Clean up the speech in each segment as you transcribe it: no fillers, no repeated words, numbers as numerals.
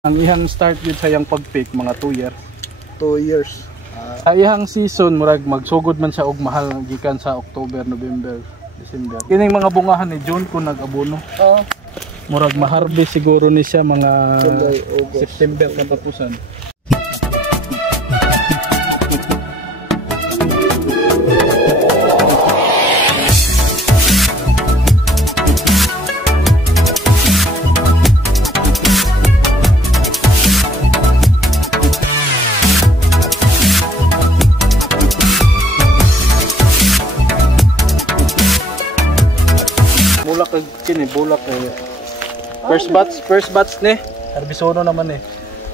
Ang ihang start yun sa iyang pag-pick mga 2 years. 2 years. Sa ihang season murag magsugod man siya og mahal gikan sa October, November, December. Kining mga bungahan ni June ko nag-abono. Murag ma-harvest siguro ni siya mga July, August. September katapusan. Bulak kini, bulak first batch ni. Herbisono naman eh.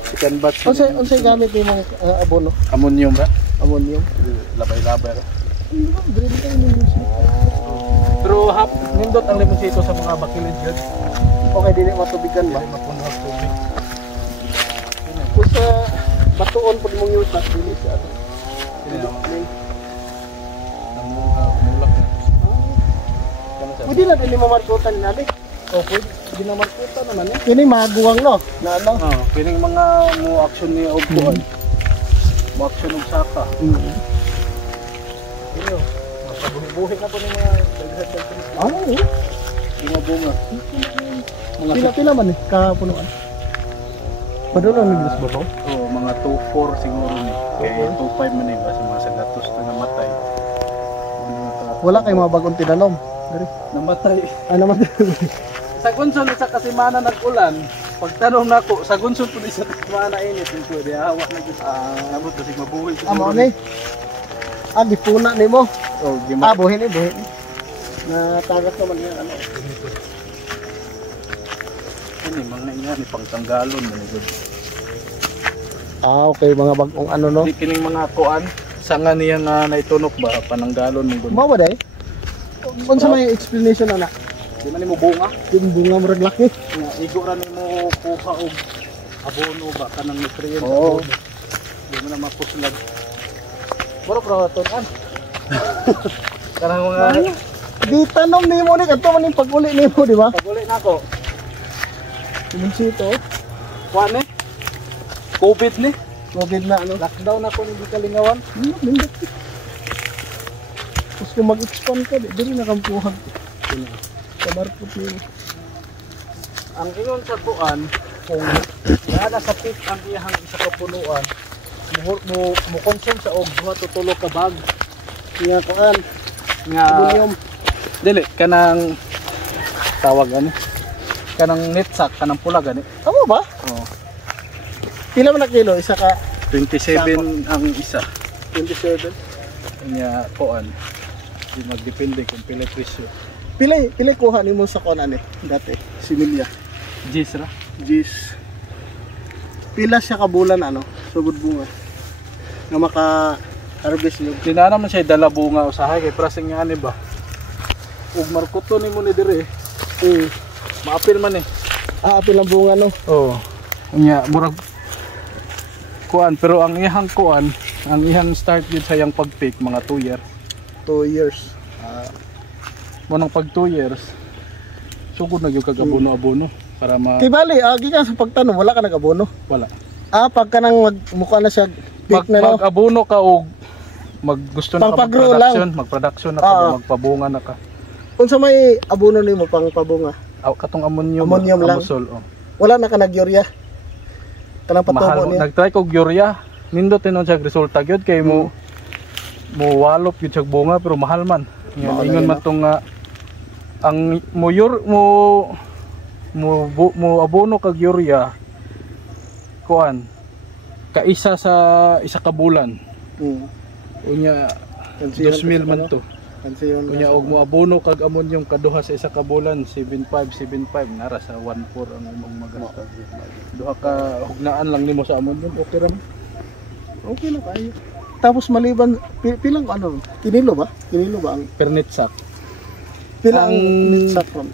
Second batch. Unsay gamit ni mong abono? Ammonium ra. Ammonium. Labay-labay ra. Green tayo ninyo. Pero hap nindot ang limonsito sa mga bakilid jud. Okay, dili matubigan ba? Dili mapuno ang tubig. Kung sa batuon pud mong yuta, dili sa ano. Dili na mulak na. Pwede na din mamarkutan nabi. Oh, pwede. Hindi na markuta naman eh. Kini maguwang no. Na ano? Oh, kining mga mo action ni Ogbuan. Mo action og saka. Iyo, masabuhi-buhi na po ni mga dagdag-dagdag. Bunga-bunga. Mga Pila man eh kapunuan. Padulong ni Bilas Babaw. oh, mga 2-4 siguro ni. Kaya 2-5 man eh basta mga sagatos na namatay. Wala kay mga bagong tinanom. Dari. Namatay. Naman. Sa gunson sa kasimana nag-ulan, pagtanong nako sa gunson pud isa kasimana init ito di hawa na gid. Nabot kasi mabuhi siguro. Amo ni. Gipuna nimo. Oh, Buhin ni, buhin. Na tagas naman yan ano. Ini mga ingani pangtanggalon man gud. Okay, mga bagong ano no. Di kining mga kuan sanga niya nga naitunok ba pananggalon mo gud. Mao ba day? Unsa may explanation ana? Di man nimo bunga. Yung bunga murag laki. Nga igo ra nimo kuha og abono ba kanang nutrient. Oo. Di mo na mapuslag. Mura pra tunan. Kanang mga Di tanom nimo ni kadto man yung pag-uli nimo, di ba? paguli nako. Simunsito. Kuan ni. COVID ni. COVID na ano. Lockdown ako ni Kalingawan. Lindot. Tapos kung mag-expand ka, di rin nakampuhan. Sa market nimo. Ang ingon sa kuan kung nada sa pit ang iyang isa ka punuan mo consume sa og 2 to 3 ka bag Nga kuan. nga Ammonium. dili kanang tawag ani kanang net sack kanang pula gani. Tama ba? Oh, Pila man na kilo? Isa ka 27 ang isa. 27. Nya kuan di magdepende kung pila presyo. Pila kuha nimo sa kuan ani dati? Similya. Gis ra. Gis. Pila siya ka bulan ano? Sugod bunga. Nga maka-harvest niyo. Tinana man siya dala bunga usahay kay prasing nga ani ba. Ug markuto nimo ni dire. Maapil man eh. Apil ang bunga no. Oh. Nya murag kuan pero ang ihang kuan, ang ihang start yun sa iyang pag-pick mga 2 years. 2 years. Munang pag 2 years sugod na gyud kag abono-abono para Kay bali, gikan sa pagtanom wala ka nag-abono. wala. Pagka nang mukha na siya big na no. Mag-abono ka og gusto na ka Pang-pag-grow mag-production na ka, magpabunga na ka. Unsa may abono nimo pang pabunga? Katong ammonium Lang. amusol, oh. Wala na ka nag-urea. Kanang patubo Mahal niya. nag-try kog urea. Nindot tinon siya resulta gyud kay mo walop gyud siya bunga pero mahal man. Mahal Ingon na man tong ang mo abono kag urea kuan kaisa sa isa ka bulan. Unya 2,000 man to. Unya og mo abono kag ammonium kaduha sa isa ka bulan 75 nara sa 1,4 ang imong magasta. Duha ka hugnaan lang nimo sa ammonium okay ra. Okay na kayo. Tapos maliban pilang ano? Kinilo ba? Kinilo ba ang Pernet sack. pilang saffron?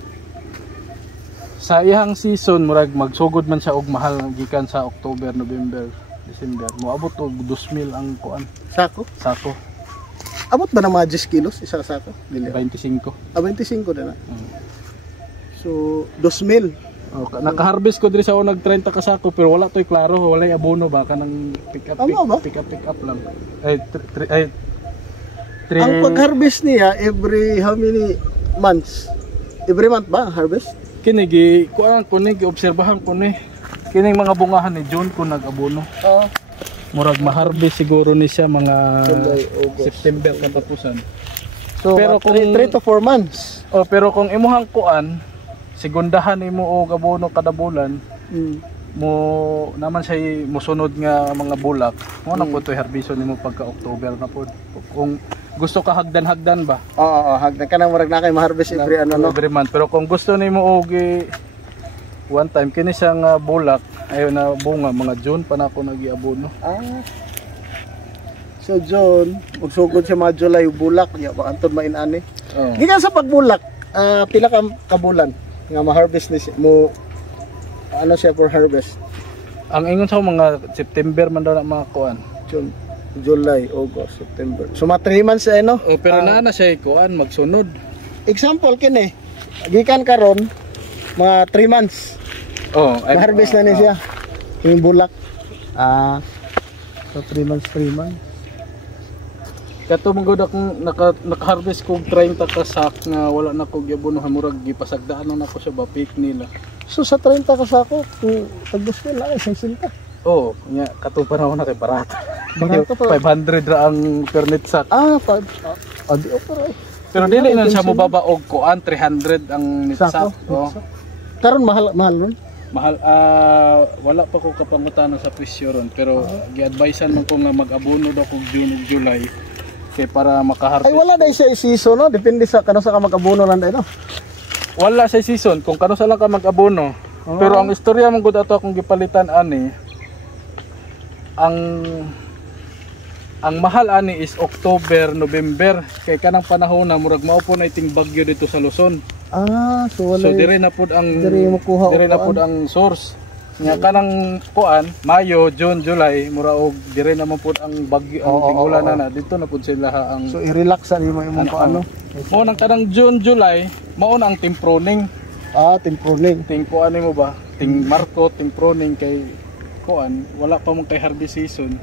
Sa ihang season murag magsugod man siya og mahal gikan sa October, November, December. Moabot og 2,000 ang kuan Sako? sako. Abot ba ng mga 10 kilos isa sako? Dili. 25. 25 na na. So 2,000 Oh, naka-harvest ko diri sa unag 30 ka sako pero wala toy klaro, wala abono ba kanang pick up lang. Ang pag-harvest niya every how many months? Every month ba harvest? Kini gi kuan ko ni giobserbahan ko ni. Kining mga bungahan ni June ko nag-abono. Murag ma-harvest siguro ni siya mga July, August, September katapusan. So pero kung 3 to 4 months. Oh, pero kung imuhang kuan sigundahan nimo og abono kada bulan, mo naman siya mosunod nga mga bulak. Mo na po to harbison nimo pagka October na pod. Kung gusto ka hagdan-hagdan ba? Oo, hagdan ka nang murag na kay ma-harvest every every month. Pero kung gusto nimo og one time kini siyang bulak ayo na bunga mga June pa na ako nag-iabono. So June, magsugod siya mga July bulak, ya ba antod mainani. Oh. Gikan sa pagbulak, pila ka kabulan nga ma-harvest ni mo ano siya for harvest? Ang ingon sa mga September man daw na mga kuan. June, July, August, September. So mga 3 months no? Oh, pero na siya kuan magsunod. Example kini, gikan karon mga 3 months. Oh, ma-harvest na ni siya. Yung bulak. So 3 months. Kato mong gud akong naka-harvest ko 30 ka sak nga wala na ko giabono murag gipasagdaan na ako sa bapik nila. So sa 30 ka sako, kung tagdos ka lang isang sinta. Oh, nya katong panahon na kay barato. Barato pa. 500 ra ang per net sak. Di okay. Pero dili na siya mobaba og kuan 300 ang net sak. Oh. Karon mahal ron. Mahal wala pa ko kapangutan sa presyo ron pero gi-advisean man ko nga mag-abono daw kog June ug July kay para makaharvest. Ay wala dai siya season no, depende sa kano sa ka mag-abono lang dai no. Wala sa season kung kano sa lang ka mag-abono. Pero ang istorya mong gud ato akong gipalitan ani ang mahal ani is October, November kay kanang panahon na murag mao po na iting bagyo dito sa Luzon. So wala. So dire na pud ang dire na pud ang source. Nya kanang kuan Mayo, June, July mura og dire naman pud ang bagyo ang tingulan na dito na pud sila ang so i-relax sa imong kuan. Mo nang kanang June, July mao na ang timproning. Timproning. Ting kuan mo ba? Ting marko, ting proning kay kuan wala pa mong kay harvest season.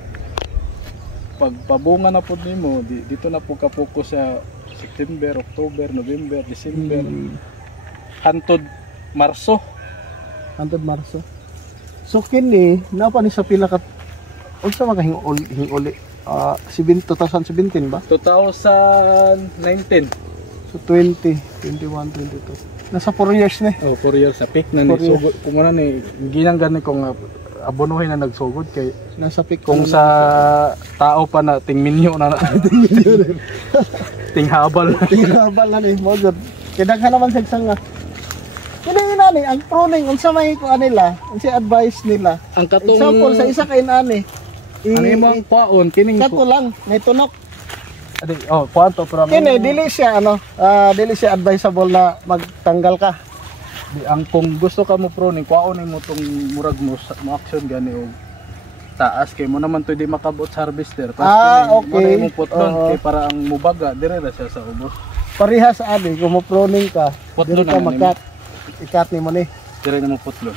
Pag pabunga na pud nimo dito na pud ka focus sa September, October, November, December. Hantod Marso. So kini napa ni sa pila ka unsa man ka hinguli 2017 ba? 2019. So 20, 21, 22. Nasa 4 years na. 4 years sa peak na ni sugod. Kumana ni ginang ko nga abonohin na nagsugod kay nasa peak kung sa tao pa na ting minyo na ting habal na ni mo jud. Kidaghan naman sa isang kini inani ang pruning unsa may ko nila, unsa advice nila. Ang katong example sa isa ka inani. Ang imong paon kining kato lang may tunok. Paon to pero kini dili siya dili siya advisable na magtanggal ka. Ang kung gusto ka mo pruning kuhaon mo tong murag mo action gani og taas kay mo naman to di makabot sa harvester. Okay. Mo putlon kay para ang mubaga dire ra siya sa ubos. Parehas ani kung mo pruning ka, putlon ka magkat. Ikat ni mo ni. Dire na mo putlon.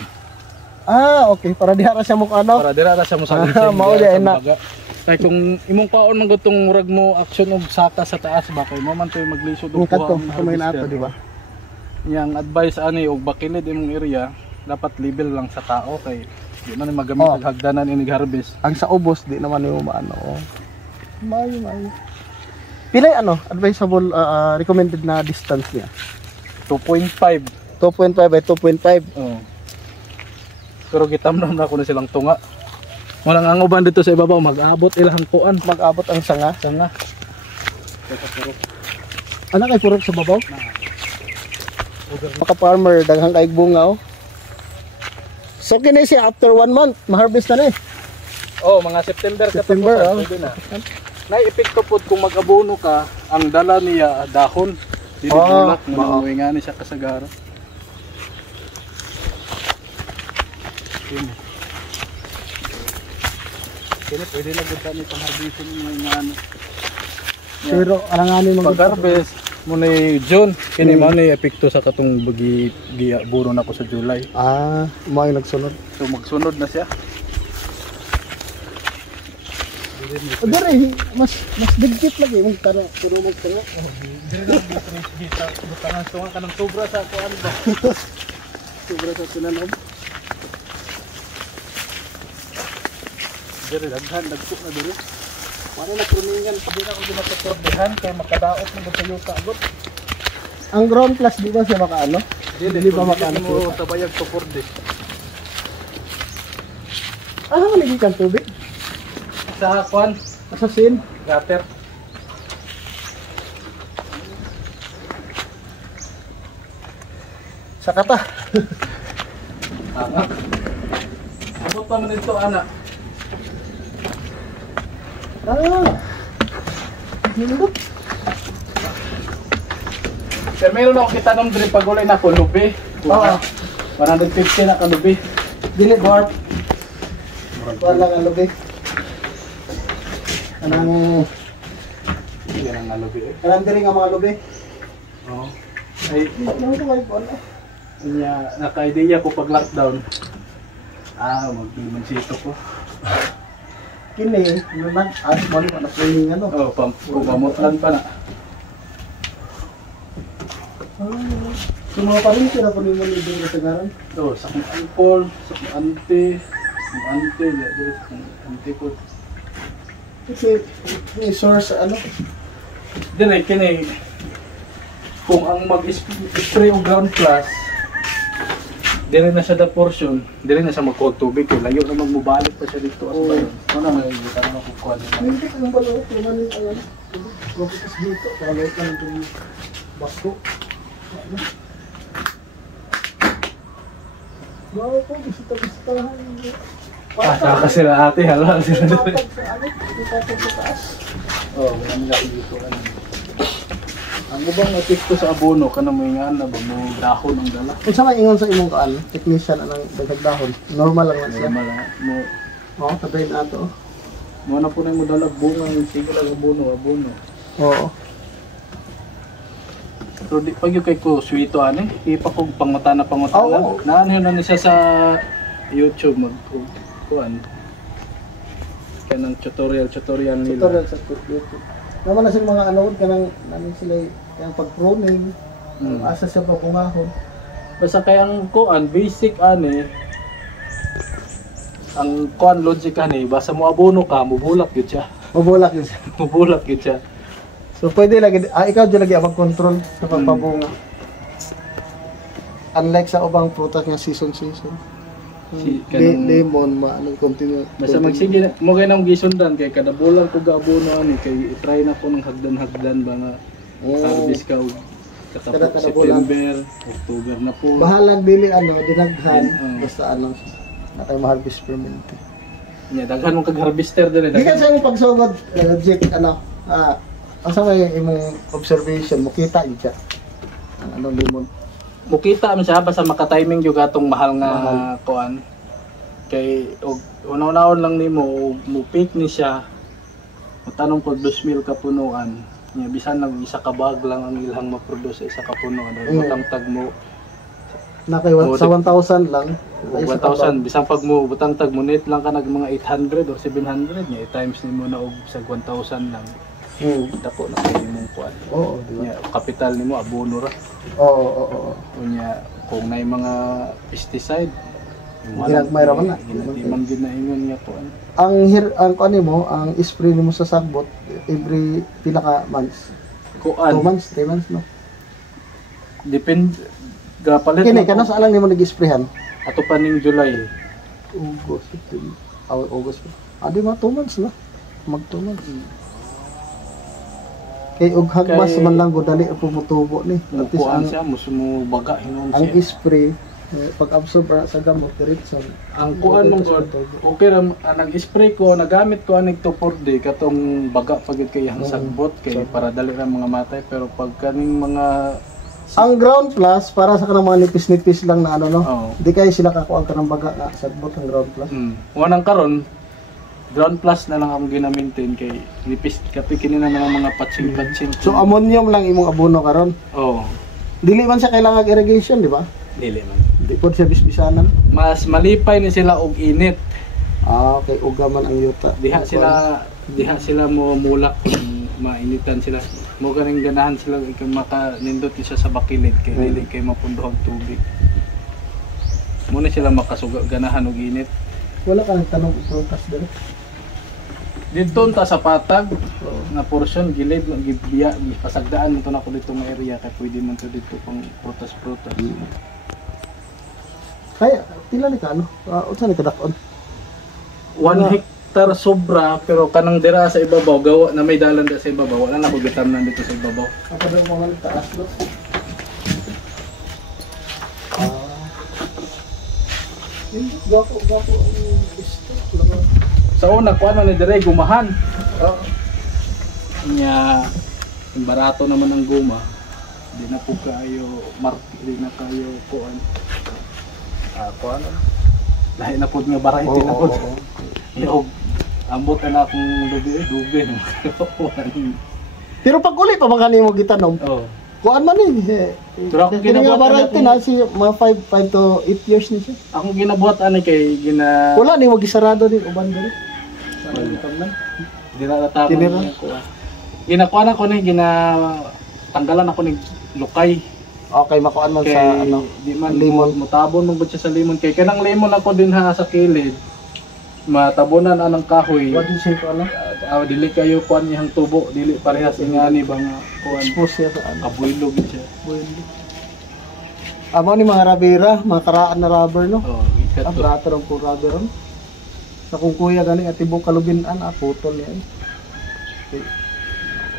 Okay, para diha ra siya mo Para diha ra siya mo sa mao di na. Kay kung imong paon man gutong murag mo action og saka sa taas ba kay mo man to maglisod og kuha ang ato di ba? Yang advice ani og bakilid imong area dapat level lang sa tao kay di man magamit ang hagdanan inig harvest. Ang sa ubos di naman yung maano. Mayo. Pilay advisable recommended na distance niya? 2.5 by 2.5. Pero gitamdam na ako na silang tunga. Walang ang uban dito sa ibabaw mag-abot ilang kuan, mag-abot ang sanga. Ana kay purok sa babaw? Maka farmer daghang kay bunga So kini siya after 1 month ma-harvest na ni. Mga September pwede na. Nai-epekto pod kung mag-abono ka, ang dala niya dahon. Dili bulak, manawingan ni siya kasagara. Kini pwede na gud ni pang-harvestin ng mga pero alanganin mo pag-harvest Muna June, kini mo ni epekto sa katong bagi giaburo na ko sa July. Mo ay nagsunod. So magsunod na siya. Dire mas digit lagi mong tara puro magtara. Dire na kita butangan tunga kanang sobra sa kuan ba. Sobra sa tinanom. Dire daghan dagko na dire. Wala na pruningan pag na ko ginapatordhan kay makadaot man sa yuta agot. Ang ground plus di ba siya makaano? Dili pa makaano mo tabayag to porde. Lagi kan tubig. Sa kuan, Asasin. gutter. Sa kata. Anak. Ano pa man ito, anak? Nindot. Pero meron ako kita nung drip pagulay na ko, lubi. Oo. 150 na ka lubi. Dili guard. Wala nga lubi. Anang Yan ang lubi eh. anang diri nga mga lubi. Oo. Ay, Ano ko kayo wala. naka-idea ko pag lockdown. Mag-mansito ko. Kini, naman asmon na training ano. Oo, pamutlan pa na. Sumo pa rin sila po ni mo ni sa garan. Oo, sa kong ankol, sa kong ante, sa kong ante ko. Kasi may source ano. Dire, kini, kung ang mag-spray o ground plus, dire na siya da portion, dire na siya magkuha tubig, layo na magmubalik pa siya dito. Ano ba yun? Ano na may kita na makukuha nila? Hindi ko yung balo, naman yung ano. Propitas dito, kaya ka lang itong basko. Bawa po, bisita-bisitahan. Saka sila ate, hala sila dito. Ipapag sa taas. Oo, marami na dito. Ang ibang epekto sa abono, kanang mo nga na ba, mo dahon ang dala. Kung sa ingon sa imong kaan, technician anang dagdag dahon, normal lang man siya. Mo, Oo, tabayin ato. mo na po na mo dalag bunga, sige lang abono. Oo. Pero di pag yung kay ko, sweeto ane, ipa ko pangutana Oo. lang. Naano na niya sa YouTube, magkuhan. Kanang tutorial nila. Tutorial sa YouTube. Naman na sila mga ano, kanang namin sila yung pag-pruning, asa siya pa pungahon. Basta kaya ang kuan, basic ane, ang kuan logic ane, basta mo abono ka, mubulak yun siya. Mabulak yun siya. Mubulak yun siya. So pwede lagi, ikaw dyan lagi ang mag-control sa pagpabunga. Unlike sa ubang prutas nga season. Lemon, maanong continue. Basta magsige na, mo kayo nang gisundan, kay kada bulan ko gaabono ani, kay try na ko ng hagdan ba nga harvest ka og katapos September, October na po. Bahalag dili ano, dinaghan, basta ano, na tayo ma-harvest permanente. Nya daghan mong kag-harvester din. Di ka sa imong pagsugod, legit, ano, asa may imong observation, makita yun siya. Ang anong limon. Mukita man siya basta maka-timing yung gatong mahal nga kuan. Kay og una-unaon lang nimo mo pick ni siya. Matanong ko 2,000 ka punuan. Nya bisan lang isa ka bag lang ang ilhang ma-produce sa isa ka punuan. Butang tag mo na kay sa 1,000 lang. 1,000 bisan pag mo butang tag mo net lang ka nag mga 800 or 700 nya i-times nimo na og sa 1,000 lang. Dako na kay imong kuan. Oo, di ba? Kapital nimo abono ra. Oo. Unya kung nay mga pesticide, ginagmay ra man na. Ginatiman gid na ingon nga kuan. Ang kuan nimo, ang spray nimo sa sagbot every pila ka months. Kuan. 2 months, 3 months no. Depende gapalit. Kini kana sa alang nimo nag-sprayhan? Ato pa ning July. August, September, August. Adi ma 2 months na. Mag 2 months. Kay og hagmas man lang gud dali pumutubo ni. At least Kuan ang siya musumo baga hinon ang siya. spray pag-absorb sa gamot diretso. Ang kuan mong god. Okay ra nag-spray ko, nagamit ko anig to 4D katong baga pagid kay ang sagbot kay para dali ra mga matay pero pag kaning mga ang ground plus para sa kanang mga nipis-nipis lang na ano no. Oo. Di kay sila kakuha ka ng baga nga sagbot ang ground plus. Wanang karon Ground plus na lang akong gina-maintain kay nipis kapikin na ng mga patching. So ammonium lang imong abono karon. Oh, Dili man siya kailangan irrigation, di ba? dili man. Di po siya bisbisanan. Mas malipay ni sila og init. Okay, uga man ang yuta. Diha sila mo mulak kung mainitan sila. Mo ganing ganahan sila kay makanindot siya sa bakilid kay dili kay mapunduhag tubig. Mo na sila makasuga ganahan og init. Wala ka nang tanong prutas dali. Dito ta sa patag na portion gilid ng gibiya pasagdaan mo to nako dito nga area kay pwede man to dito pang prutas. Kaya pila ni kano? Unsa ni kadakon? 1 hektar sobra pero kanang dira sa ibabaw gawa na may dalan sa ibabaw wala na ko gitamnan dito sa ibabaw. Ako daw mga taas do. Gapo ang gusto. Sa una kuan man ni dire gumahan. Nya yung barato naman ang guma. Di na po kayo di na kayo kuan. Kuan. Lahi na pod nga variety na pod. Yo ambot na akong lubi. Pero pag uli pa man kanimo gitanom. Oh. Kuan man eh. Pero ako ginabuhat variety na si mga 5 to 8 years ni siya. Akong ginabuhat ani kay Wala ni magisarado din uban diri. Di na natapon ko. Ginakuan ako ni tanggalan ako ni lukay. Okay, makuan man Kay, sa ano, di man limon. mutabon mo siya sa limon kay kanang limon ako din ha sa kilid. Matabonan anang kahoy. What do you say ko ano? Dili kayo kuan niyang tubo, dili parehas ingani bang kuan. Expose siya sa ano. Abuilo gid siya. Amo ni mga rabira, mga karaan na rubber no. Oh, ikat to. Brato ron po rubber ron. Sa kung kuya ganing atibong kalubinan putol niya.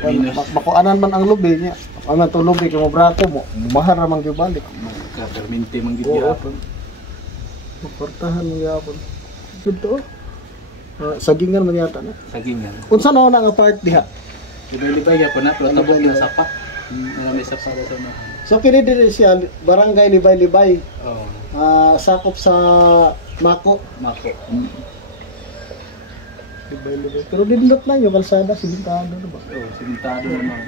Minus. Makuanan man ang lubi niya. Ano to lubi kay mo brato mo, mahar man gyud balik. Permente man gid Oo. gihapon. Maportahan mo gyapon. Dito. Sagingan man yata na. Sagingan. Unsa na nga part diha? Libay gyapon na pero tabok na sapat. May sapat sa mga. So kini diri siya barangay Libay-Libay. Oh. Sakop sa Mako. Libay-Libay. Pero dindot na yung kalsada, simentado na ba? Oh, simentado naman.